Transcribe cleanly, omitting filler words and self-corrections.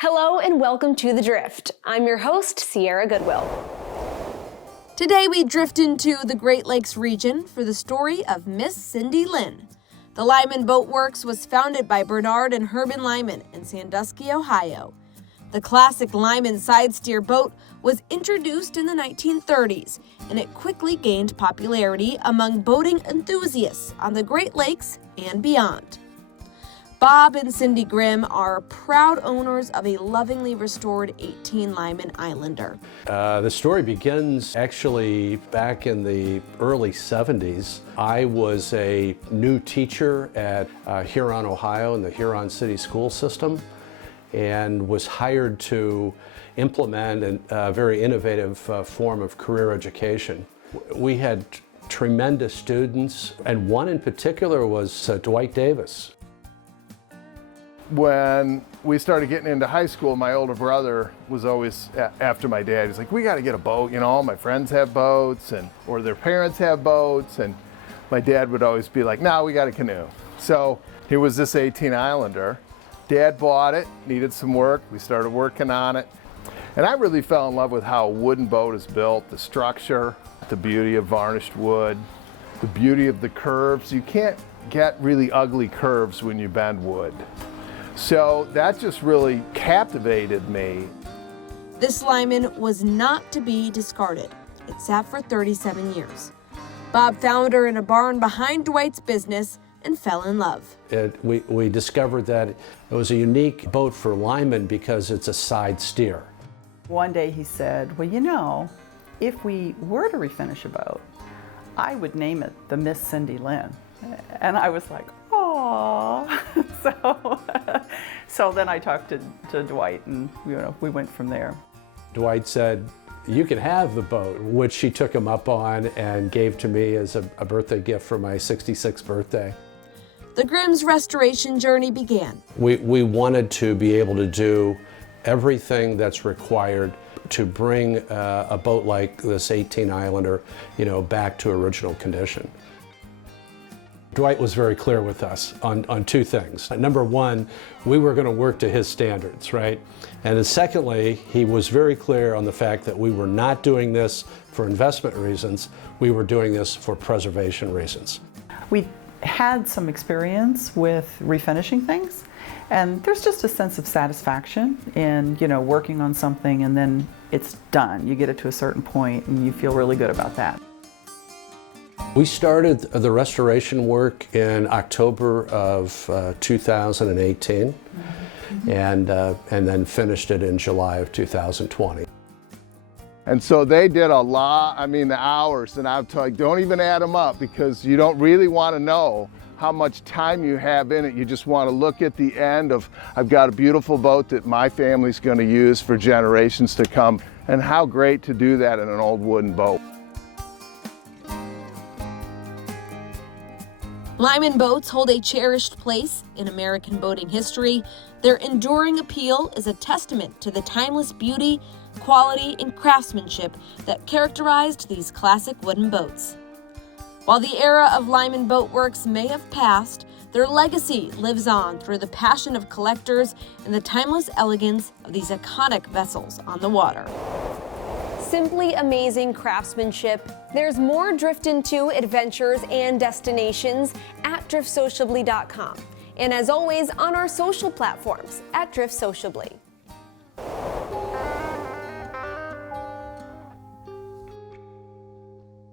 Hello and welcome to The Drift. I'm your host, Sierra Goodwill. Today we drift into the Great Lakes region for the story of Miss Cindy Lynn. The Lyman Boat Works was founded by Bernard and Herman Lyman in Sandusky, Ohio. The classic Lyman side steer boat was introduced in the 1930s, and it quickly gained popularity among boating enthusiasts on the Great Lakes and beyond. Bob and Cindy Grimm are proud owners of a lovingly restored 18 Lyman Islander. The story begins actually back in the early 70s. I was a new teacher at Huron, Ohio in the Huron City School System and was hired to implement a very innovative form of career education. We had tremendous students, and one in particular was Dwight Davis. When we started getting into high school, my older brother was always after my dad. He's like, we got to get a boat. You know, all my friends have boats, or their parents have boats. And my dad would always be like, no, we got a canoe. So here was this 18 Islander. Dad bought it, needed some work. We started working on it. And I really fell in love with how a wooden boat is built, the structure, the beauty of varnished wood, the beauty of the curves. You can't get really ugly curves when you bend wood. So that just really captivated me. This Lyman was not to be discarded. It sat for 37 years. Bob found her in a barn behind Dwight's business and fell in love. We discovered that it was a unique boat for Lyman because it's a side steer. One day he said, well, you know, if we were to refinish a boat, I would name it the Miss Cindy Lynn. And I was like, aww. So then I talked to Dwight, and we went from there. Dwight said, you can have the boat, which she took him up on and gave to me as a birthday gift for my 66th birthday. The Grimm's restoration journey began. We wanted to be able to do everything that's required to bring a boat like this 18 Islander, back to original condition. Dwight was very clear with us on two things. Number one, we were going to work to his standards, right? And then secondly, he was very clear on the fact that we were not doing this for investment reasons. We were doing this for preservation reasons. We had some experience with refinishing things, and there's just a sense of satisfaction in, working on something and then it's done. You get it to a certain point and you feel really good about that. We started the restoration work in October of 2018 and then finished it in July of 2020. And so they did a lot, the hours, and I'm like, don't even add them up because you don't really want to know how much time you have in it. You just want to look at the end of, I've got a beautiful boat that my family's going to use for generations to come, and how great to do that in an old wooden boat. Lyman boats hold a cherished place in American boating history. Their enduring appeal is a testament to the timeless beauty, quality, and craftsmanship that characterized these classic wooden boats. While the era of Lyman Boat Works may have passed, their legacy lives on through the passion of collectors and the timeless elegance of these iconic vessels on the water. Simply amazing craftsmanship. There's more Drifton 2 adventures and destinations at driftsociably.com. And as always, on our social platforms at Drift Sociably.